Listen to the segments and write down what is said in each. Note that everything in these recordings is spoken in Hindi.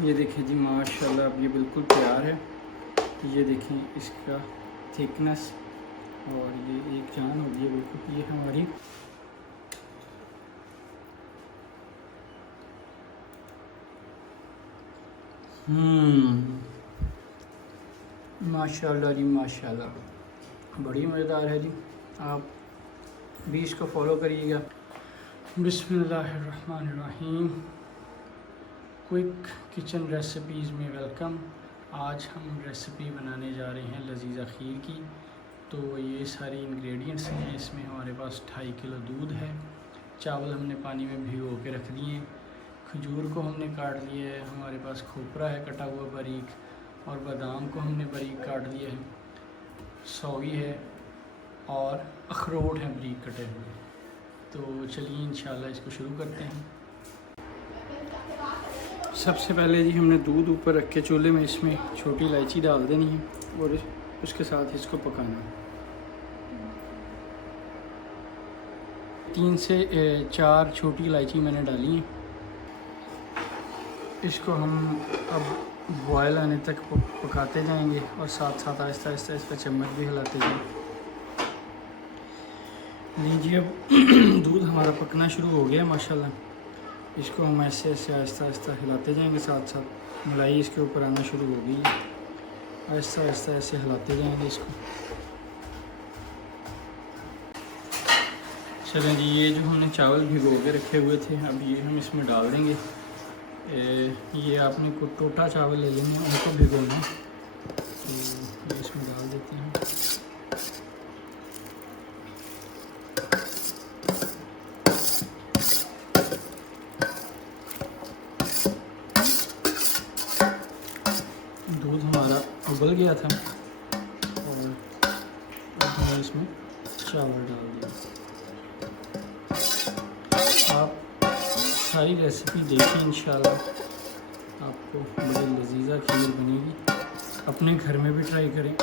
ये देखें जी माशाल्लाह, अब ये बिल्कुल तैयार है। ये देखें इसका थिकनेस, और ये एक जान हो गई है बिल्कुल। ये हमारी माशाल्लाह जी माशाल्लाह, बड़ी मज़ेदार है जी। आप भी इसको फॉलो करिएगा। बिस्मिल्लाहिर्रहमानिर्रहीम। क्विक किचन रेसिपीज़ में वेलकम। आज हम रेसिपी बनाने जा रहे हैं लजीज़ा खीर की। तो ये सारी इंग्रेडिएंट्स हैं। इसमें हमारे पास 2.5 किलो दूध है। चावल हमने पानी में भिगो के रख दिए। खजूर को हमने काट लिया है। हमारे पास खोपरा है कटा हुआ बारीक, और बादाम को हमने बारीक काट लिया है। सौगी है और अखरोट हैं बारीक कटे हुए। तो चलिए इंशाल्लाह इसको शुरू करते हैं। सबसे पहले जी हमने दूध ऊपर रख के चूल्हे में इसमें छोटी इलायची डाल देनी है और उसके साथ इसको पकाना है। 3 से 4 छोटी इलायची मैंने डाली है। इसको हम अब बॉयल आने तक पकाते जाएंगे और साथ साथ आहिस्ता आहिस्ता इसका चम्मच भी हिलाते जाएंगे। लीजिए अब दूध हमारा पकना शुरू हो गया माशाल्लाह। इसको हम ऐसे ऐसे आहिस्ता आहिस्ता हिलाते जाएंगे, साथ साथ मलाई इसके ऊपर आना शुरू हो गई है। आहिस्ता आहिस्ता ऐसे हिलाते जाएंगे इसको। चलें जी, ये जो हमने चावल भिगो के रखे हुए थे अब ये हम इसमें डाल देंगे। ये आपने को टोटा चावल ले लेंगे, उनको भिगोना है। तो ये इसमें डाल देते हैं। दूध हमारा उबल गया था और अब हमने इसमें चावल डाल दिया। आप सारी रेसिपी देखिए, इंशाल्लाह आपको बड़ी लजीज़ा खीर बनेगी। अपने घर में भी ट्राई करें।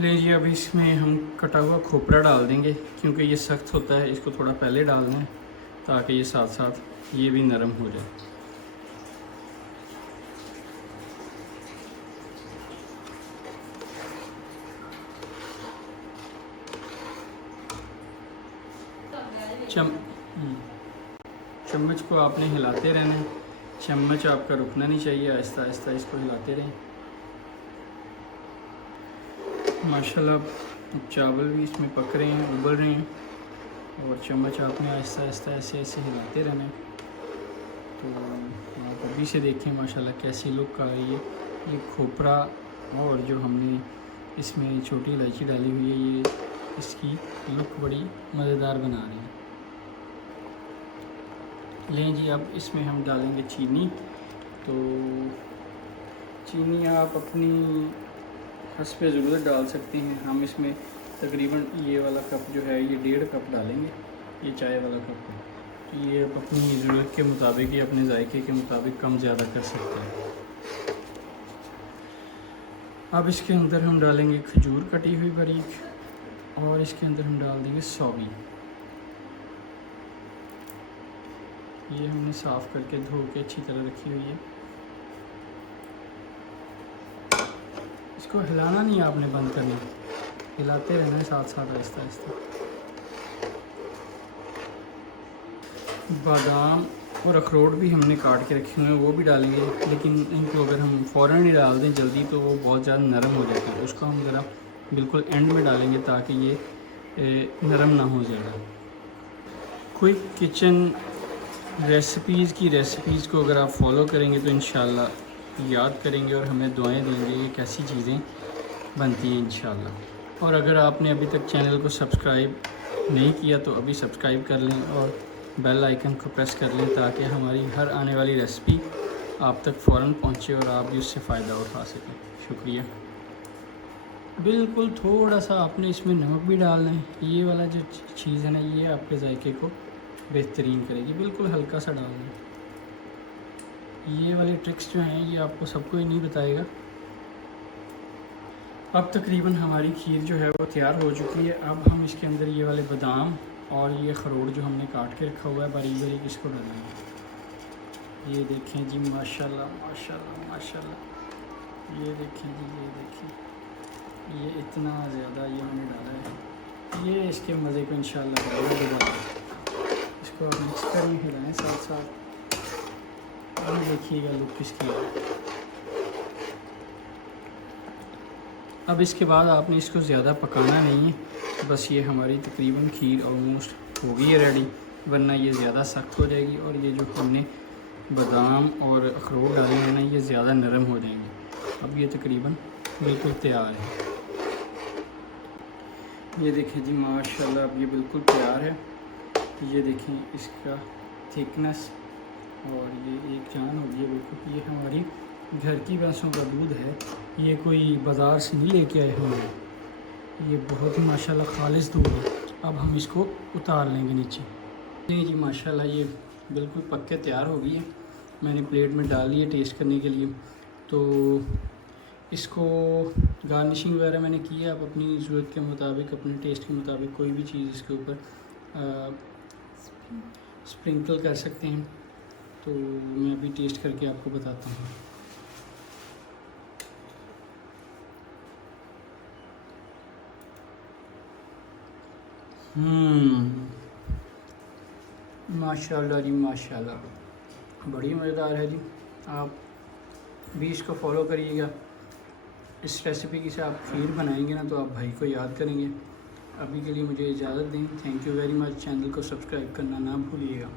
लीजिए अब इसमें हम कटा हुआ खोपरा डाल देंगे, क्योंकि ये सख्त होता है। इसको थोड़ा पहले डालना है ताकि ये साथ साथ ये भी नरम हो जाए। चम्मच को आपने हिलाते रहना है। चम्मच आपका रुकना नहीं चाहिए, आहिस्ता आहिस्ता इसको हिलाते रहें। माशाल्लाह चावल भी इसमें पक रहे हैं, उबल रहे हैं, और चम्मच आपने आहिस्ता आहिस्ता ऐसे ऐसे हिलाते रहना है। तो आप अभी से देखें माशाल्लाह कैसी लुक आ रही है। ये खोपरा और जो हमने इसमें छोटी इलायची डाली हुई है, ये इसकी लुक बड़ी मज़ेदार बना रही है। लें जी, अब इसमें हम डालेंगे चीनी। तो चीनी आप अपनी हस्बे ज़रूरत डाल सकते हैं। हम इसमें तकरीबन ये वाला कप जो है ये 1.5 कप डालेंगे, ये चाय वाला कप है। तो ये आप अपनी ज़रूरत के मुताबिक या अपने जायके के मुताबिक कम ज़्यादा कर सकते हैं। अब इसके अंदर हम डालेंगे खजूर कटी हुई बारीक, और इसके अंदर हम डाल देंगे सौगी। ये हमने साफ़ करके धो के अच्छी तरह रखी हुई है। इसको हिलाना नहीं, आपने बंद करना, हिलाते रहना है साथ साथ आहिस्ता आहिस्ता। बादाम और अखरोट भी हमने काट के रखे हुए हैं, वो भी डालेंगे, लेकिन इनको अगर हम फ़ौरन ही डाल दें जल्दी तो वो बहुत ज़्यादा नरम हो जाता है। उसको हम ज़रा बिल्कुल एंड में डालेंगे ताकि ये नरम ना हो ज़्यादा। क्विक किचन रेसिपीज़ को अगर आप फॉलो करेंगे तो इंशाल्लाह याद करेंगे और हमें दुआएं देंगे कि कैसी चीज़ें बनती हैं इंशाल्लाह। और अगर आपने अभी तक चैनल को सब्सक्राइब नहीं किया तो अभी सब्सक्राइब कर लें और बेल आइकन को प्रेस कर लें ताकि हमारी हर आने वाली रेसिपी आप तक फ़ौरन पहुँचे और आप भी उससे फ़ायदा उठा सकें। शुक्रिया। बिल्कुल थोड़ा सा आपने इसमें नमक भी डालना है। ये वाला जो चीज़ है ना, ये आपके जायके को बेहतरीन करेगी। बिल्कुल हल्का सा डालना है। ये वाली ट्रिक्स जो हैं ये आपको सबको ही नहीं बताएगा। अब तकरीबन हमारी खीर जो है वो तैयार हो चुकी है। अब हम इसके अंदर ये वाले बादाम और ये अखरोट जो हमने काट के रखा हुआ है बारीक बारीक, इसको डालेंगे। ये देखें जी, माशाल्लाह माशाल्लाह माशाल्लाह। ये देखें जी, ये देखें, ये इतना ज़्यादा ये हमने डाला है। ये इसके मज़े को इंशाल्लाह बढ़ाएगा। इसको आप मिक्स करें, हिलाएँ साथ साथ। अब देखिएगा लुक किसकी है। अब इसके बाद आपने इसको ज़्यादा पकाना नहीं है, बस ये हमारी तकरीबन खीर ऑलमोस्ट हो गई है रेडी, वरना ये ज़्यादा सख्त हो जाएगी और ये जो हमने बादाम और अखरोट डाले हैं ना, ये ज़्यादा नरम हो जाएंगे। अब ये तकरीबन बिल्कुल तैयार है। ये देखें जी माशाल्लाह, अब ये बिल्कुल तैयार है। ये देखें इसका थिकनेस, और ये एक जान हो गई है बिल्कुल। ये हमारी घर की भैंसों का दूध है, ये कोई बाज़ार से नहीं लेके आए हुए हैं। ये बहुत ही माशाल्लाह खालिस दूध है। अब हम इसको उतार लेंगे नीचे। नहीं जी माशाल्लाह, ये बिल्कुल पक के तैयार हो गई है। मैंने प्लेट में डाल ली है टेस्ट करने के लिए। तो इसको गार्निशिंग वगैरह मैंने की है। आप अपनी ज़रूरत के मुताबिक, अपने टेस्ट के मुताबिक कोई भी चीज़ इसके ऊपर स्प्रिंकल कर सकते हैं। तो मैं अभी टेस्ट करके आपको बताता हूँ। माशाल्लाह जी माशाल्लाह, बड़ी मज़ेदार है जी। आप भी इसको फॉलो करिएगा। इस रेसिपी की से आप खीर बनाएंगे ना, तो आप भाई को याद करेंगे। अभी के लिए मुझे इजाज़त दें। Thank you very much. Channel को सब्सक्राइब करना ना भूलिएगा।